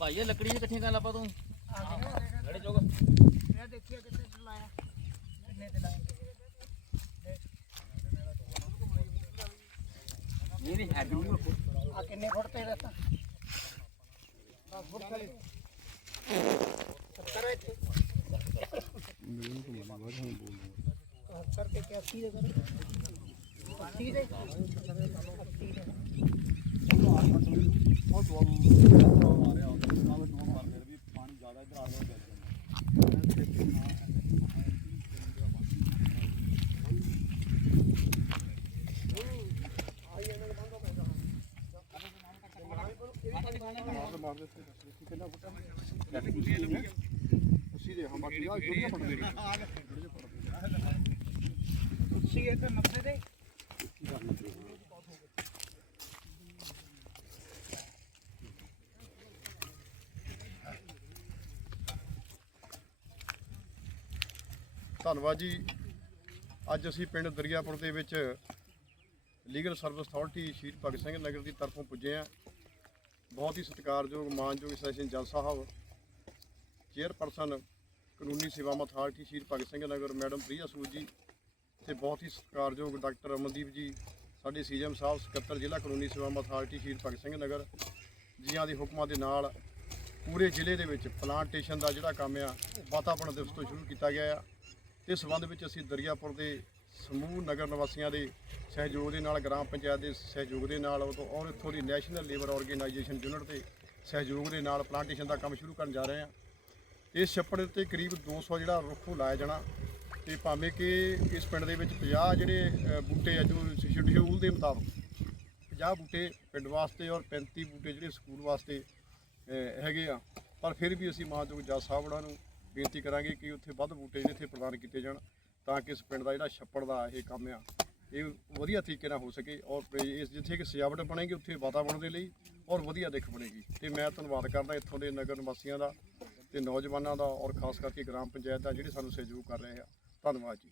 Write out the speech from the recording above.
ਭਾਈ ਇਹ ਲੱਕੜੀ ਦੀ ਇਕੱਠੀਆਂ ਕਰ ਲਾਪਾ ਤੂੰ? ਲੜੇ ਚੋਗ ਇਹ ਦੇਖੀਏ ਕਿੱਥੇ ਲਾਇਆ ਕਿੰਨੇ ਤੇ ਲਾਇਆ। ਨਹੀਂ ਨਹੀਂ ਹੈਡ ਨੂੰ ਆ ਕਿੰਨੇ ਫੁੱਟ ਤੇ ਰਸਤਾ 10 ਫੁੱਟ ਤੇ 70 ਇੱਥੇ। 70 ਤੇ 81 ਦੇ ਕਰ 80 ਦੇ। 80 ਦੇ। ਅੱਸੀ ਇਹ ਤੇ 90 ਦੇ ਧੰਨਵਾਦ ਜੀ। ਅੱਜ ਅਸੀਂ ਪਿੰਡ ਦਰਿਆਪੁਰ ਦੇ ਵਿੱਚ legal service authority Shaheed Bhagat Singh ਨਗਰ ਦੀ ਤਰਫੋਂ ਪੁੱਜੇ ਆ ਬਹੁਤ ਹੀ ਸਤਿਕਾਰਯੋਗ, ਮਾਨਯੋਗ ਸੈਸ਼ਨ ਜਲ ਸਾਹਿਬ, ਚੇਅਰਪਰਸਨ ਕਾਨੂੰਨੀ ਸੇਵਾਵਾਂ ਅਥਾਰਟੀ ਸ਼ਹੀਦ ਭਗਤ ਸਿੰਘ ਨਗਰ, ਮੈਡਮ ਪ੍ਰੀਆ ਸੂਦ ਜੀ ਤੇ ਬਹੁਤ ਹੀ ਸਤਿਕਾਰਯੋਗ ਡਾਕਟਰ ਅਮਨਦੀਪ ਜੀ, ਸਾਡੇ ਸੀਐਮ ਸਾਹਿਬ, ਸਕੱਤਰ ਜ਼ਿਲ੍ਹਾ ਕਾਨੂੰਨੀ ਸੇਵਾਵਾਂ ਅਥਾਰਟੀ ਸ਼ਹੀਦ ਭਗਤ ਸਿੰਘ ਨਗਰ, ਜੀਆਂ ਦੇ ਹੁਕਮਾਂ ਦੇ ਨਾਲ ਪੂਰੇ ਜ਼ਿਲ੍ਹੇ ਦੇ ਵਿੱਚ ਪਲਾਂਟੇਸ਼ਨ ਦਾ ਜਿਹੜਾ ਕੰਮ ਆ ਉਹ ਵਾਤਾਵਰਣ ਦਿਵਸ ਤੋਂ ਸ਼ੁਰੂ ਕੀਤਾ ਗਿਆ ਆ। ਤੇ ਇਸ ਸੰਬੰਧ ਵਿੱਚ ਅਸੀਂ ਦਰਿਆਪੁਰ ਦੇ ਸਮੂਹ ਨਗਰ ਨਿਵਾਸੀਆਂ ਦੇ ਸਹਿਯੋਗ ਦੇ ਨਾਲ, ਗ੍ਰਾਮ ਪੰਚਾਇਤ ਦੇ ਸਹਿਯੋਗ ਦੇ ਨਾਲ, ਉਦੋਂ ਔਰ ਇੱਥੋਂ ਦੀ ਨੈਸ਼ਨਲ ਲੇਬਰ ਆਰਗੇਨਾਈਜੇਸ਼ਨ ਯੂਨਿਟ ਦੇ ਸਹਿਯੋਗ ਦੇ ਨਾਲ ਪਲਾਂਟੇਸ਼ਨ ਦਾ ਕੰਮ ਸ਼ੁਰੂ ਕਰਨ ਜਾ ਰਹੇ ਹਾਂ। ਇਸ ਛੱਪੜ ਦੇ ਉੱਤੇ ਕਰੀਬ 200 ਜਿਹੜਾ ਰੁੱਖ ਲਾਇਆ ਜਾਣਾ ਤੇ ਭਾਵੇਂ ਕਿ ਇਸ ਪਿੰਡ ਦੇ ਵਿੱਚ 50 ਜਿਹੜੇ ਬੂਟੇ ਆ ਜੋ ਸ਼ਡਿਊਲ ਦੇ ਮੁਤਾਬਕ 50 ਬੂਟੇ ਪਿੰਡ ਵਾਸਤੇ ਔਰ 35 ਬੂਟੇ ਜਿਹੜੇ ਸਕੂਲ ਵਾਸਤੇ ਹੈਗੇ ਆ। ਪਰ ਫਿਰ ਵੀ ਅਸੀਂ ਮਾਨਯੋਗ ਜੱਜ ਸਾਹਿਬ ਉਹਨਾਂ ਨੂੰ ਬੇਨਤੀ ਕਰਾਂਗੇ ਕਿ ਉੱਥੇ ਵੱਧ ਬੂਟੇ ਜਿਹੜੇ ਇੱਥੇ ਪ੍ਰਦਾਨ ਕੀਤੇ ਜਾਣ। ਤਾਂ ਕਿ ਇਸ ਪਿੰਡ ਦਾ ਜਿਹੜਾ ਛੱਪੜ ਦਾ ਇਹ ਕੰਮ ਆ, ਇਹ ਵਧੀਆ ਤਰੀਕੇ ਨਾਲ ਹੋ ਸਕੇ ਔਰ ਇਸ ਜਿੱਥੇ ਕਿ ਸਜਾਵਟ ਬਣੇਗੀ, ਉੱਥੇ ਵਾਤਾਵਰਣ ਦੇ ਲਈ ਔਰ ਵਧੀਆ ਦਿੱਖ ਬਣੇਗੀ। ਤੇ ਮੈਂ ਧੰਨਵਾਦ ਕਰਦਾ ਇੱਥੋਂ ਦੇ ਨਗਰ ਨਿਵਾਸੀਆਂ ਦਾ ਤੇ ਨੌਜਵਾਨਾਂ ਦਾ ਔਰ ਖਾਸ ਕਰਕੇ ਗ੍ਰਾਮ ਪੰਚਾਇਤ ਦਾ ਜਿਹੜੇ ਸਾਨੂੰ ਸਹਿਯੋਗ ਕਰ ਰਹੇ ਆ। ਧੰਨਵਾਦ ਜੀ।